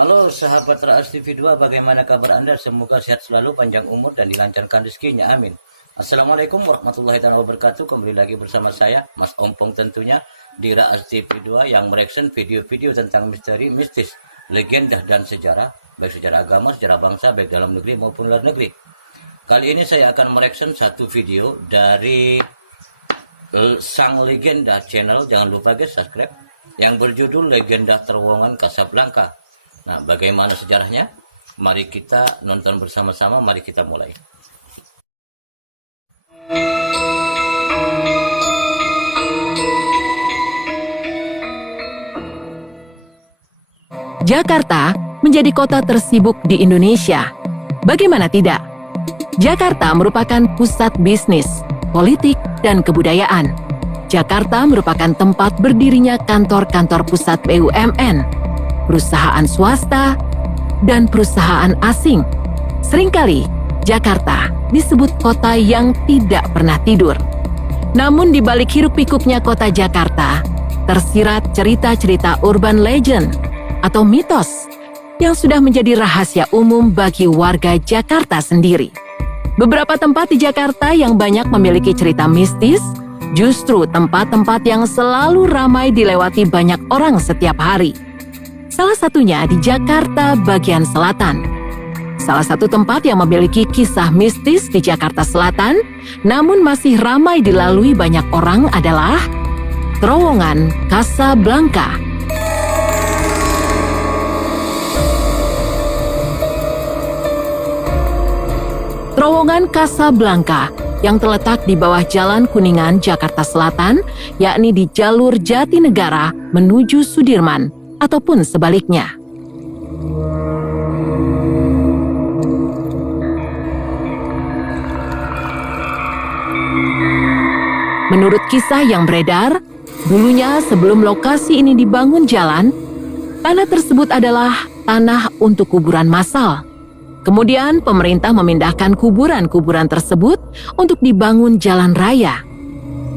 Halo sahabat Raas TV2, bagaimana kabar Anda? Semoga sehat selalu, panjang umur, dan dilancarkan rezekinya, amin. Assalamualaikum warahmatullahi wabarakatuh. Kembali lagi bersama saya, Mas Ompong tentunya, di Raas TV2 yang mereaction video-video tentang misteri, mistis, legenda, dan sejarah, baik sejarah agama, sejarah bangsa, baik dalam negeri maupun luar negeri. Kali ini saya akan mereaction satu video dari Sang Legenda Channel, jangan lupa guys subscribe, yang berjudul Legenda Terowongan Casablanca. Nah, bagaimana sejarahnya? Mari kita nonton bersama-sama, mari kita mulai. Jakarta menjadi kota tersibuk di Indonesia. Bagaimana tidak? Jakarta merupakan pusat bisnis, politik, dan kebudayaan. Jakarta merupakan tempat berdirinya kantor-kantor pusat BUMN, perusahaan swasta, dan perusahaan asing. Seringkali, Jakarta disebut kota yang tidak pernah tidur. Namun di balik hiruk-pikuknya kota Jakarta, tersirat cerita-cerita urban legend atau mitos yang sudah menjadi rahasia umum bagi warga Jakarta sendiri. Beberapa tempat di Jakarta yang banyak memiliki cerita mistis, justru tempat-tempat yang selalu ramai dilewati banyak orang setiap hari. Salah satunya di Jakarta bagian selatan. Salah satu tempat yang memiliki kisah mistis di Jakarta Selatan, namun masih ramai dilalui banyak orang adalah Terowongan Casablanca. Terowongan Casablanca yang terletak di bawah Jalan Kuningan, Jakarta Selatan, yakni di jalur Jatinegara menuju Sudirman, ataupun sebaliknya. Menurut kisah yang beredar, dulunya sebelum lokasi ini dibangun jalan, tanah tersebut adalah tanah untuk kuburan massal. Kemudian pemerintah memindahkan kuburan-kuburan tersebut untuk dibangun jalan raya.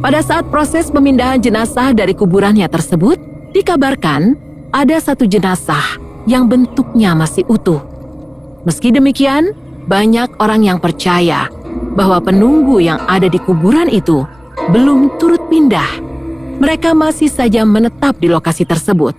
Pada saat proses pemindahan jenazah dari kuburannya tersebut, dikabarkan ada satu jenazah yang bentuknya masih utuh. Meski demikian, banyak orang yang percaya bahwa penunggu yang ada di kuburan itu belum turut pindah. Mereka masih saja menetap di lokasi tersebut.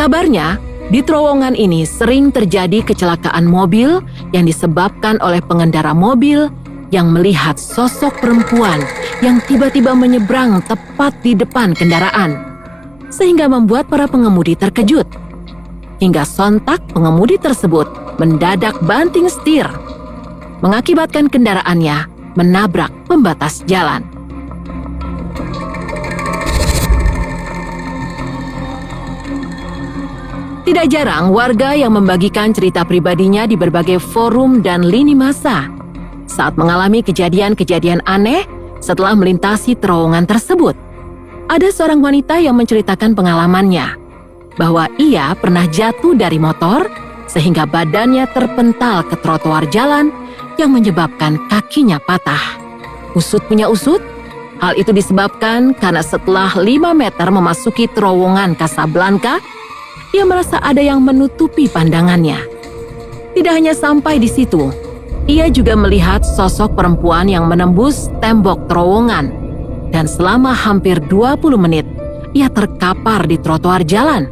Kabarnya, di terowongan ini sering terjadi kecelakaan mobil yang disebabkan oleh pengendara mobil yang melihat sosok perempuan yang tiba-tiba menyeberang tepat di depan kendaraan, sehingga membuat para pengemudi terkejut. Hingga sontak pengemudi tersebut mendadak banting setir, mengakibatkan kendaraannya menabrak pembatas jalan. Tidak jarang warga yang membagikan cerita pribadinya di berbagai forum dan lini massa saat mengalami kejadian-kejadian aneh setelah melintasi terowongan tersebut. Ada seorang wanita yang menceritakan pengalamannya bahwa ia pernah jatuh dari motor sehingga badannya terpental ke trotoar jalan yang menyebabkan kakinya patah. Usut punya usut, hal itu disebabkan karena setelah 5 meter memasuki terowongan Casablanca, ia merasa ada yang menutupi pandangannya. Tidak hanya sampai di situ, ia juga melihat sosok perempuan yang menembus tembok terowongan. Dan selama hampir 20 menit, ia terkapar di trotoar jalan.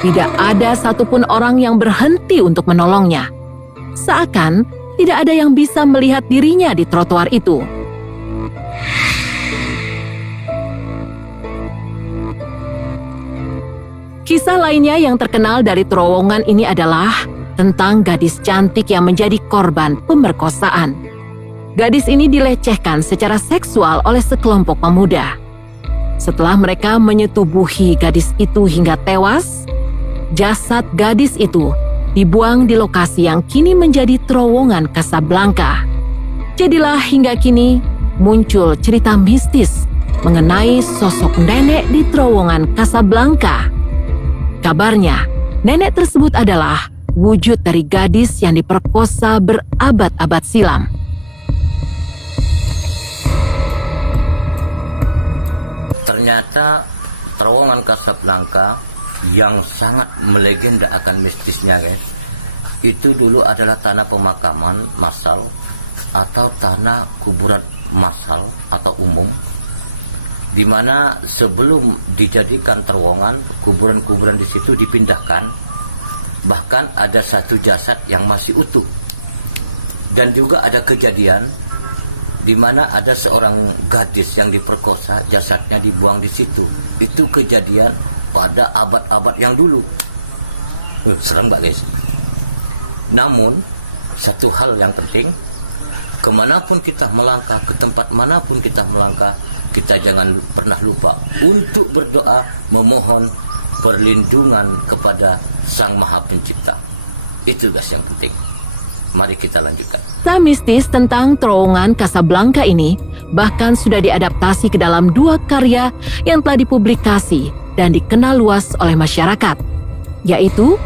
Tidak ada satupun orang yang berhenti untuk menolongnya. Seakan tidak ada yang bisa melihat dirinya di trotoar itu. Kisah lainnya yang terkenal dari terowongan ini adalah tentang gadis cantik yang menjadi korban pemerkosaan. Gadis ini dilecehkan secara seksual oleh sekelompok pemuda. Setelah mereka menyetubuhi gadis itu hingga tewas, jasad gadis itu dibuang di lokasi yang kini menjadi terowongan Casablanca. Jadilah hingga kini muncul cerita mistis mengenai sosok nenek di terowongan Casablanca. Kabarnya, nenek tersebut adalah wujud dari gadis yang diperkosa berabad-abad silam. Ternyata terowongan Casablanca yang sangat melegenda akan mistisnya, guys. Itu dulu adalah tanah pemakaman massal atau tanah kuburan massal atau umum, di mana sebelum dijadikan terowongan, kuburan-kuburan di situ dipindahkan. Bahkan ada satu jasad yang masih utuh. Dan juga ada kejadian di mana ada seorang gadis yang diperkosa, jasadnya dibuang di situ. Itu kejadian pada abad-abad yang dulu. Serem gak, guys? Namun satu hal yang penting, kemanapun kita melangkah, ke tempat manapun kita melangkah, kita jangan pernah lupa untuk berdoa memohon perlindungan kepada Sang Maha Pencipta. Itu, guys, yang penting. Mari kita lanjutkan. Kisah mistis tentang terowongan Casablanca ini bahkan sudah diadaptasi ke dalam 2 karya yang telah dipublikasi dan dikenal luas oleh masyarakat, yaitu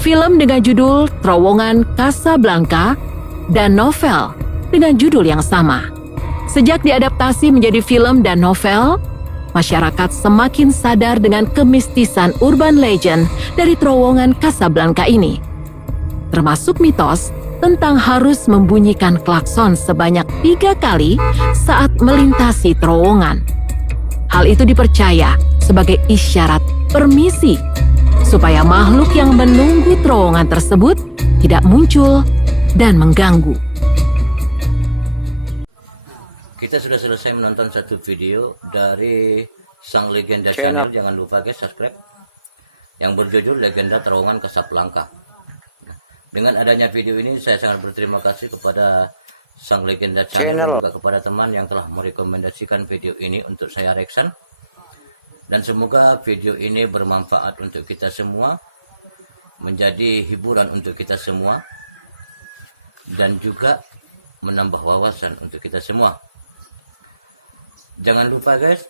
film dengan judul Terowongan Casablanca dan novel dengan judul yang sama. Sejak diadaptasi menjadi film dan novel, masyarakat semakin sadar dengan kemistisan urban legend dari terowongan Casablanca ini, termasuk mitos tentang harus membunyikan klakson sebanyak 3 kali saat melintasi terowongan. Hal itu dipercaya sebagai isyarat permisi supaya makhluk yang menunggu terowongan tersebut tidak muncul dan mengganggu. Kita sudah selesai menonton satu video dari Sang Legenda Channel. Jangan lupa, guys, subscribe, yang berjudul Legenda Terowongan Casablanca. Dengan adanya video ini, saya sangat berterima kasih kepada Sang Legenda Channel dan juga kepada teman yang telah merekomendasikan video ini untuk saya reaction. Dan semoga video ini bermanfaat untuk kita semua, menjadi hiburan untuk kita semua, dan juga menambah wawasan untuk kita semua. Jangan lupa, guys,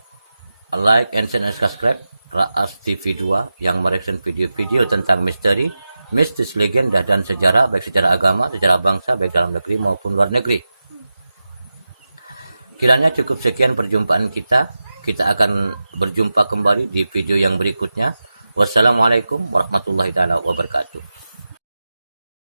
like and share and subscribe Raas TV 2 yang mereaction video-video tentang misteri, mistis, legenda, dan sejarah, baik sejarah agama, sejarah bangsa, baik dalam negeri maupun luar negeri. Kiranya cukup sekian perjumpaan kita. Kita akan berjumpa kembali di video yang berikutnya. Wassalamualaikum warahmatullahi wabarakatuh.